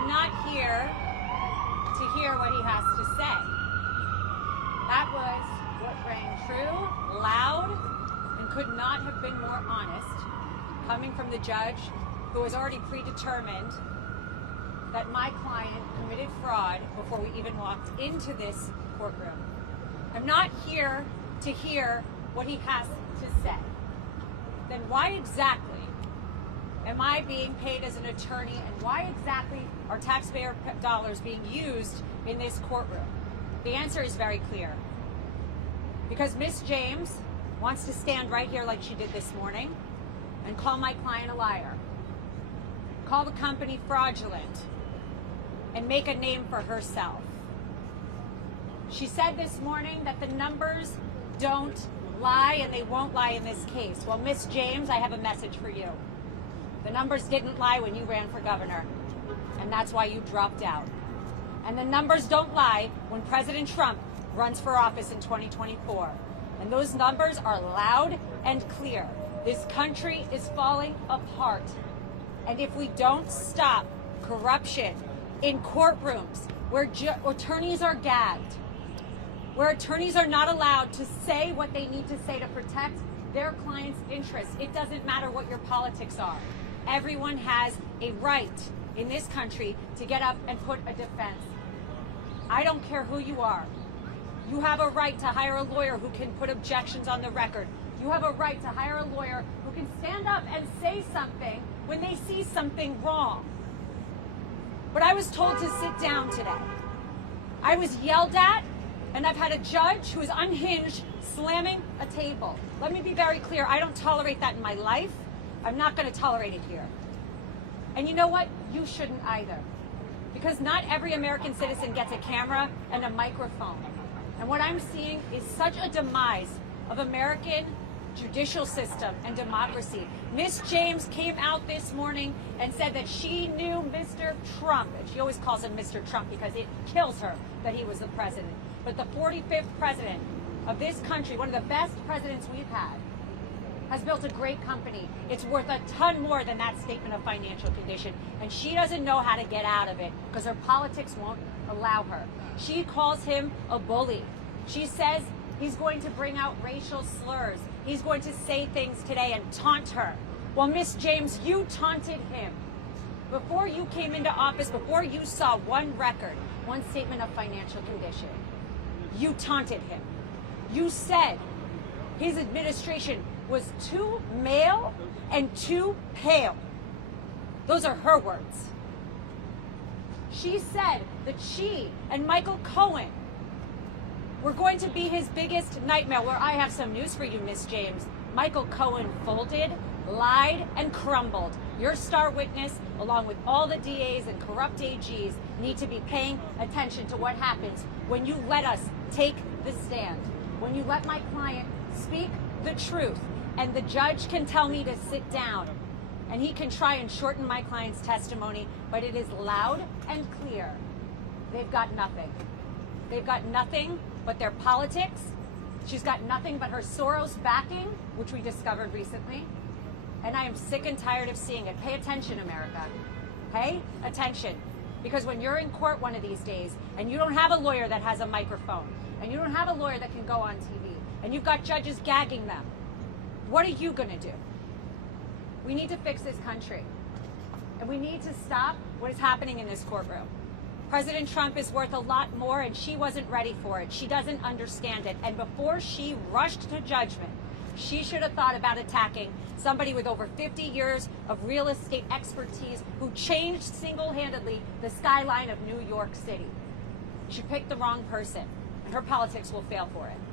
I'm not here to hear what he has to say. That was what rang true, loud, and could not have been more honest, coming from the judge who has already predetermined that my client committed fraud before we even walked into this courtroom. I'm not here to hear what he has to say. Then why exactly am I being paid as an attorney, and why exactly are taxpayer dollars being used in this courtroom? The answer is very clear. Because Miss James wants to stand right here like she did this morning and call my client a liar, call the company fraudulent, and make a name for herself. She said this morning that the numbers don't lie and they won't lie in this case. Well, Miss James, I have a message for you. The numbers didn't lie when you ran for governor, and that's why you dropped out. And the numbers don't lie when President Trump runs for office in 2024. And those numbers are loud and clear. This country is falling apart. And if we don't stop corruption in courtrooms where attorneys are gagged, where attorneys are not allowed to say what they need to say to protect their clients' interests, it doesn't matter what your politics are. Everyone has a right in this country to get up and put a defense. I don't care who you are. You have a right to hire a lawyer who can put objections on the record. You have a right to hire a lawyer who can stand up and say something when they see something wrong. But I was told to sit down today. I was yelled at, and I've had a judge who is unhinged slamming a table. Let me be very clear. I don't tolerate that in my life. I'm not going to tolerate it here. And you know what? You shouldn't either. Because not every American citizen gets a camera and a microphone. And what I'm seeing is such a demise of American judicial system and democracy. Miss James came out this morning and said that she knew Mr. Trump, and she always calls him Mr. Trump because it kills her that he was the president. But the 45th president of this country, one of the best presidents we've had, has built a great company. It's worth a ton more than that statement of financial condition. And she doesn't know how to get out of it because her politics won't allow her. She calls him a bully. She says he's going to bring out racial slurs. He's going to say things today and taunt her. Well, Miss James, you taunted him. Before you came into office, before you saw one record, one statement of financial condition, you taunted him. You said his administration was too male and too pale. Those are her words. She said that she and Michael Cohen were going to be his biggest nightmare. Well, I have some news for you, Miss James. Michael Cohen folded, lied, and crumbled. Your star witness, along with all the DAs and corrupt AGs, need to be paying attention to what happens when you let us take the stand, when you let my client speak the truth, and the judge can tell me to sit down, and he can try and shorten my client's testimony, but it is loud and clear. They've got nothing. They've got nothing but their politics. She's got nothing but her Soros backing, which we discovered recently. And I am sick and tired of seeing it. Pay attention, America. Pay attention. Because when you're in court one of these days, and you don't have a lawyer that has a microphone, and you don't have a lawyer that can go on TV, and you've got judges gagging them, what are you going to do? We need to fix this country. And we need to stop what is happening in this courtroom. President Trump is worth a lot more, and she wasn't ready for it. She doesn't understand it. And before she rushed to judgment, she should have thought about attacking somebody with over 50 years of real estate expertise who changed single-handedly the skyline of New York City. She picked the wrong person, and her politics will fail for it.